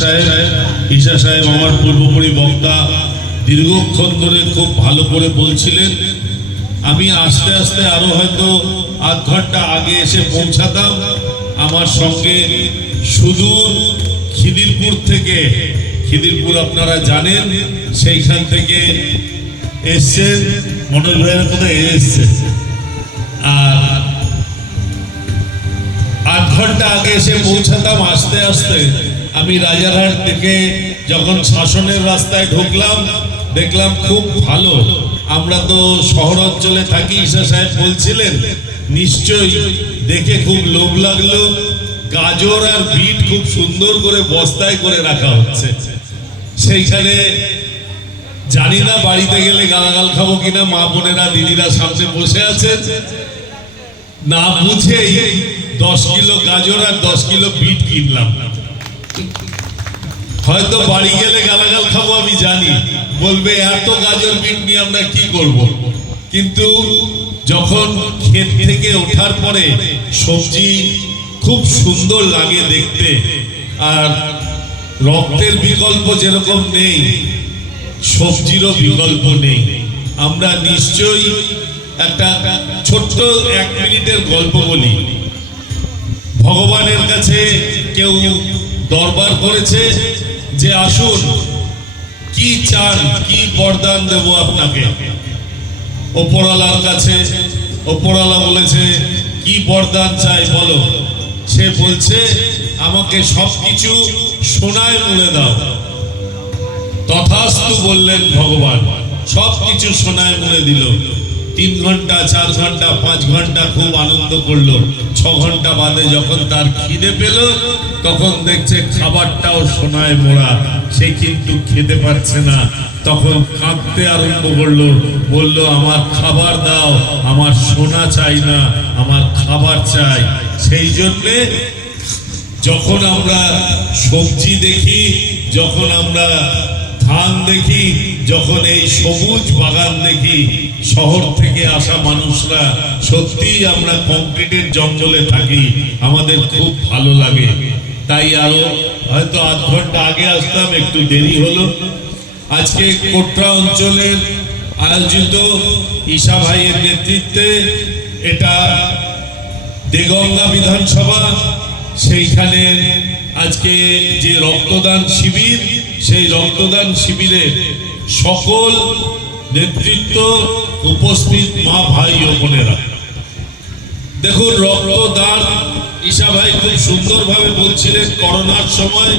সাহেব, ঈশা সাহেব আমার পূর্বপরি বক্তা, দীর্ঘক্ষণ ধরে খুব ভালো করে বলছিলেন, আমি আস্তে আস্তে আরও হয়তো আধ ঘণ্টা আগে এসে পৌঁছাতাম আমার সঙ্গে সুদূর খিদিরপুর থেকে। খিদিরপুর আপনারা জানেন, সেইখান থেকে এসছেন মনোজ ভাইয়ের কোথায়? এসছে। আর আধ ঘণ্টা আগে এসে পৌঁছাতাম আস্তে আস্তে। আমি রাজারহাট থেকে যখন শাসনের রাস্তায় ঢুকলাম, দেখলাম খুব ভালো। আমরা তো শহর অঞ্চলে থাকি, ঈশা সাহেব বলছিলেন, নিশ্চয়ই দেখে খুব লোভ লাগল। গাজর আর বিট খুব সুন্দর করে বস্তায় করে রাখা হচ্ছে। সেইখানে জানি না বাড়িতে গেলে গালাগাল খাব কিনা, মা বোনেরা, দিদিরা সামনে বসে আছেন। না বুঝেই দশ কিলো গাজর আর দশ কিলো বিট কিনলাম। হয়তো বাড়ি গেলে গালাগাল খাব, আমি জানি। বলবে, এত গাজর বিট নিয়ে আমরা কি করব। কিন্তু যখন ক্ষেত থেকে ওঠার পরে সবজি খুব সুন্দর লাগে দেখতে, আর রক্তের বিকল্প যেরকম নেই, সবজিরও বিকল্প নেই। আমরা নিশ্চয়ই একটা ছোট্ট এক মিনিটের গল্প বলি। ভগবানের কাছে কেউ দরবার করেছে যে আসুন, কি চান, কি বরদান দেব আপনাকে? ওপরওয়ালার কাছে, ওপরওয়ালা বলেছে, কি বরদান চাই বলো? সে বলছে, আমাকে সবকিছু সোনায় মুড়ে দাও। তথাস্তু বললেন ভগবান সব কিছু সোনায় মুড়ে দিল। তিন ঘণ্টা, চার ঘণ্টা, পাঁচ ঘণ্টা খুব আনন্দ করল। ছ ঘণ্টা বাদে যখন তার খিদে পেল, তখন দেখছে খাবারটাও সোনায় মোড়া সে কিন্তু খেতে পারছে না। তখন কাঁদতে আরম্ভ করল, বলল, আমার খাবার দাও, আমার সোনা চাই না, আমার খাবার চাই। সেই জন্যে যখন আমরা সবজি দেখি, যখন আমরা ধান দেখি যখন এই সবুজ বাগান দেখি শহর থেকে আসা মানুষরা সত্যি আমরা কংক্রিটের জঙ্গলে থাকি, আমাদের খুব ভালো লাগে। তাই আরও হয়তো আধ ঘণ্টা আগে আসতাম, একটু দেরি হলো। আজকে কোটরা অঞ্চলের আয়োজিত ঈশা ভাইয়ের নেতৃত্বে এটা দেগঙ্গা বিধানসভা, সেইখানে আজকে যে রক্তদান শিবির, সেই রক্তদান শিবিরে সকল নেতৃত্ব উপস্থিত মা, ভাই ও বোনেরা। দেখুন, রক্তদান ঈশা ভাই খুব সুন্দরভাবে বলছিলেন, করোনার সময়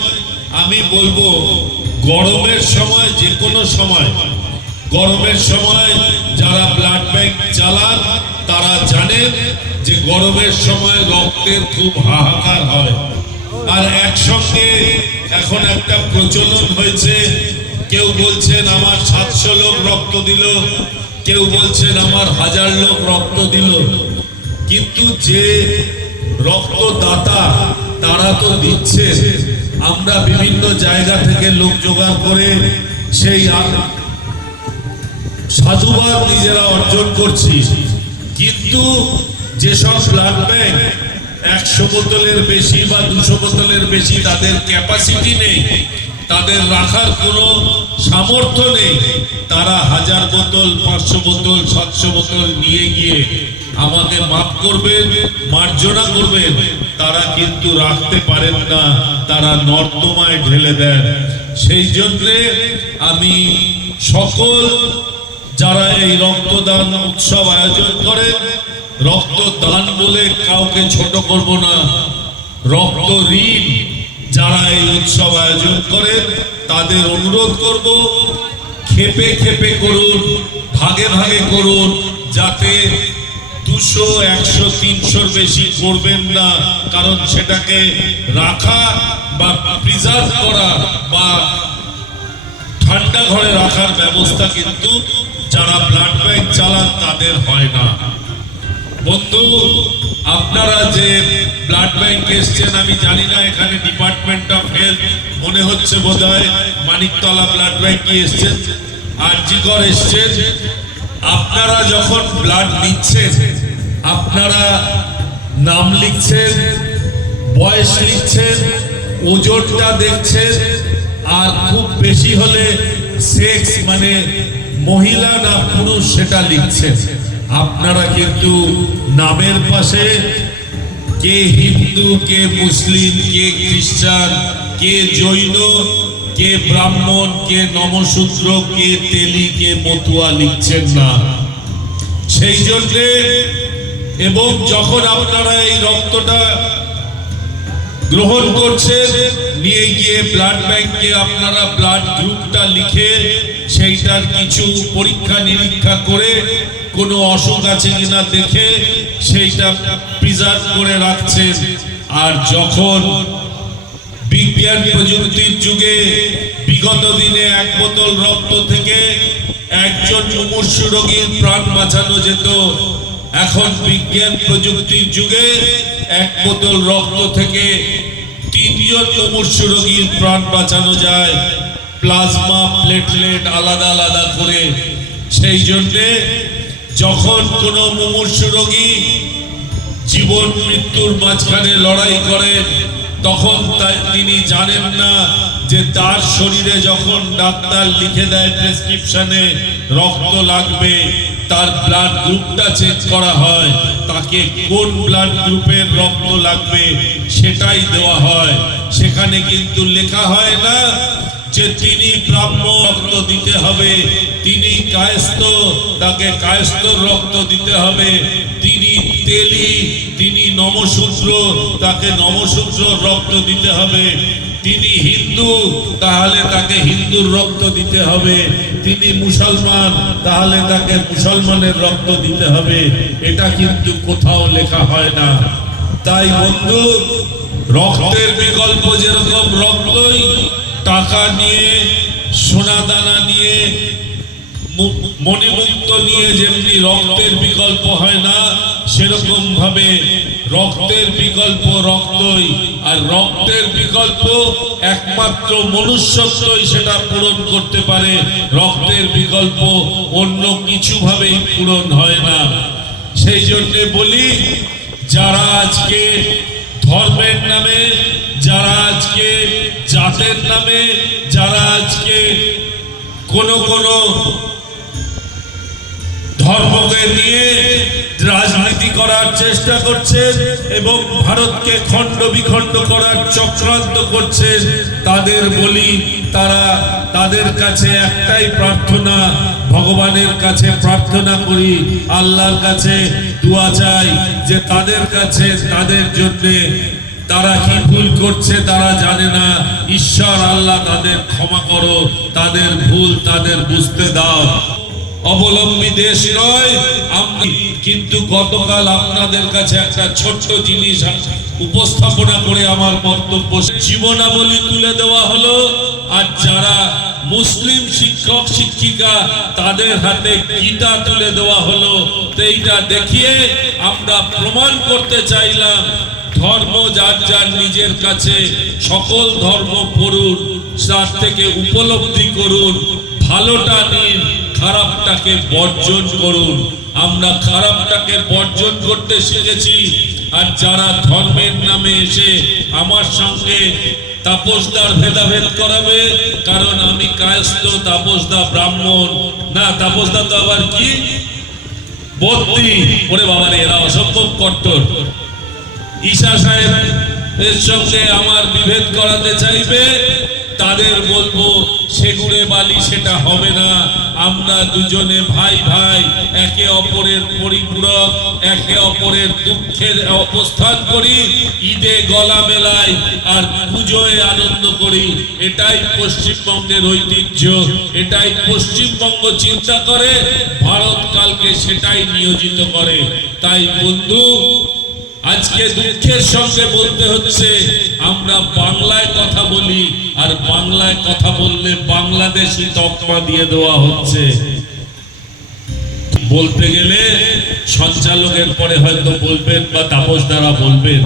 আমি বলব, গরমের সময় যে কোনো সময়, গরমের সময় যারা ব্লাড ব্যাংক চালান, তারা জানেন যে গরমের সময় রক্তের খুব হাহাকার হয়। আর একসঙ্গে এখন একটা প্রচলন হয়েছে কেউ বলছেন আমার সাতশো লোক রক্ত দিল, কেউ বলছেন আমার হাজার লোক রক্ত দিল। কিন্তু যে রক্তদাতা তারা তো দিচ্ছে আমরা বিভিন্ন জায়গা থেকে লোক জোগাড় করে সেই সাধুবাদ নিজেরা অর্জন করছি। কিন্তু যেসব ব্যাংক একশো বোতলের বেশি বা দুশো বোতলের বেশি তাদের ক্যাপাসিটি নেই তাদের রাখার কোনো সামর্থ্য নেই। তারা হাজার বোতল, পাঁচশো বোতল, সাতশো বোতল নিয়ে গিয়ে আমাকে মাফ করবেন, মার্জনা করবেন। তারা কিন্তু রাখতে পারেন না, তারা নর্দমায় ঢেলে দেন। সেই জন্যে আমি সকল যারা এই রক্তদান উৎসব আয়োজন করে, রক্তদান বলে কাউকে ছোট করব না। রক্ত ঋণ যারা এই উৎসব আয়োজন করে, তাদের অনুরোধ করব, খেপে খেপে করুন, ভাগে ভাগে করুন, যাতে দুশো, একশো, তিনশোর বেশি করবেন না, কারণ সেটাকে রাখা বা প্রিজার্ভ করা বা ঠান্ডা ঘরে রাখার ব্যবস্থা কিন্তু যারা ব্লাড ব্যাংক চালান তাদের হয় না। বন্ধু, আপনারা যে ব্লাড ব্যাংক এসছেন, আমি জানি না, এখানে ডিপার্টমেন্ট অফ হেলথ মনে হচ্ছে বোধহয় মানিকতলা ব্লাড ব্যাংকে এসছেন আর জিগর এসছেন। আপনারা যখন ব্লাড নিচ্ছেন, আপনারা নাম লিখছেন, বয়স লিখছেন, ওজনটা দেখছেন, আর খুব বেশি হলে সেক্স মানে মহিলা না পুরুষ সেটা লিখছেন। আপনারা কিন্তু নামের পাশে কে হিন্দু, কে মুসলিম, কে খ্রিস্টান, কে জৈন, কে ব্রাহ্মণ, কে নমশূদ্র কে তেলি, কে মতুয়া লিখছেন না। সেই জন্যে এবং যখন আপনারা এই রক্তটা গ্রহণ করছেন নিয়ে গিয়ে ব্লাড ব্যাংকে আপনারা ব্লাড গ্রুপটা লিখে সেইটার কিছু পরীক্ষা নিরীক্ষা করে কোনো অসুখ আছে কিনা দেখে সেইটা প্রিজার্ভ করে রাখছেন। আর যখন বিজ্ঞান প্রযুক্তির যুগে বিগত দিনে এক বোতল রক্ত থেকে একজন মুমূর্ষু রোগীর প্রাণ বাঁচানো যেত এখন বিজ্ঞান প্রযুক্তির যুগে এক বোতল রক্ত থেকে তিনজন মুমূর্ষু রোগীর প্রাণ বাঁচানো যায়। প্লাজমা, প্লেটলেট আলাদা আলাদা করে। সেই জন্যে যখন কোনো মুমূর্ষু রোগী জীবন মৃত্যুর মাঝখানে লড়াই করেন তখন তিনি জানেন না যে তার শরীরে যখন ডাক্তার লিখে দেয় প্রেসক্রিপশনে রক্ত লাগবে তার ব্লাড গ্রুপটা চেক করা হয়, তাকে কোন ব্লাড গ্রুপের রক্ত লাগবে সেটাই দেওয়া হয়। সেখানে কিন্তু লেখা হয় না যে তিনি ব্রাহ্ম রক্ত দিতে হবে, তিনি কায়স্থ, তাকে কায়স্থ রক্ত দিতে হবে। তিনি তেলি, তিনি নমশূদ্র তাকে নমশূদ্র রক্ত দিতে হবে। তিনি হিন্দু, তাহলে তাকে হিন্দুর রক্ত দিতে হবে। তিনি মুসলমান, তাহলে তাকে মুসলমানের রক্ত দিতে হবে। এটা কিন্তু কোথাও লেখা হয় না। তাই বন্ধু, রক্তের বিকল্প যেরকম রক্তই, টাকা নিয়ে সোনা দানা নিয়ে মণিমুক্ত নিয়ে যেমনি রক্তের বিকল্প হয় না সেরকম ভাবে রক্তের বিকল্প রক্তই। আর রক্তের বিকল্প একমাত্র মনুষ্যত্বই সেটা পূরণ করতে পারে। রক্তের বিকল্প অন্য কিছু ভাবেই পূরণ হয় না। সেই জন্যে বলি, যারা আজকে ধর্মের নামে, যারা আজকে জাতের নামে, যারা আজকে কোন কোন ধর্মকে নিয়ে রাজনীতি করার চেষ্টা করছেন এবং ভারতকে খণ্ড বিখণ্ড করার চক্রান্ত করছেন তাদের বলি তারা তাদের কাছে একটাই প্রার্থনা, ভগবানের কাছে প্রার্থনা করি, আল্লাহর কাছে দোয়া চাই যে তাদের কাছে, তাদের জন্যে তারা কি ভুল করছে তারা জানে না। ঈশ্বর আল্লাহ তাদের ক্ষমা করো, তাদের ভুল তাদের বুঝতে দাও। অবলম্বী দেশ নয় কিন্তু গতকাল আপনাদের কাছে একটা ছোট্ট জিনিস উপস্থাপনা করে আমার বক্তব্য জীবনাবলী তুলে দেওয়া হলো, আর যারা মুসলিম শিক্ষক, শিক্ষিকা, তাদের হাতে গীতা তুলে দেওয়া হলো। তো এইটা দেখিয়ে আমরা প্রমাণ করতে চাইলাম, ধর্ম যার যার নিজের কাছে, সকল ধর্ম পড়ুন, তার থেকে উপলব্ধি করুন, ভালোটা নিন খারাপটাকে বর্জন করুন। আমরা খারাপটাকে বর্জন করতে শিখেছি। আর যারা ধর্মের নামে এসে আমার সঙ্গে তাপসদার ভেদাভেদ করাবে, কারণ আমি কায়স্থ তাপসদা ব্রাহ্মণ। না, তাপসদা তো আবার কি? বদ্রি। ওরে বাবারে, এরা অসম্ভব কট্টর। ঈশা সাহেব এর সঙ্গে আমার বিভেদ করাতে চাইবে, তাদের বলব, সেগুড়ে বালি, সেটা হবে না। আমরা দুজনে ভাই ভাই, একে অপরের পরিপূরক, একে অপরের দুঃখের অবস্থান করি, ঈদে গলা মেলাই আর পুজোয় আনন্দ করি। এটাই পশ্চিমবঙ্গের ঐতিহ্য, এটাই পশ্চিমবঙ্গ চিন্তা করে, ভারত কালকে সেটাই নিয়োজিত করে। তাই বন্ধু আজকে দুঃখের সঙ্গে বলতে হচ্ছে, আমরা বাংলায় কথা বলি, আর বাংলায় কথা বললে বাংলাদেশি তকমা দিয়ে দেওয়া হচ্ছে। বলতে গেলে সঞ্চালকের পরে হয়তো বলবেন বা তাপস দ্বারা বলবেন।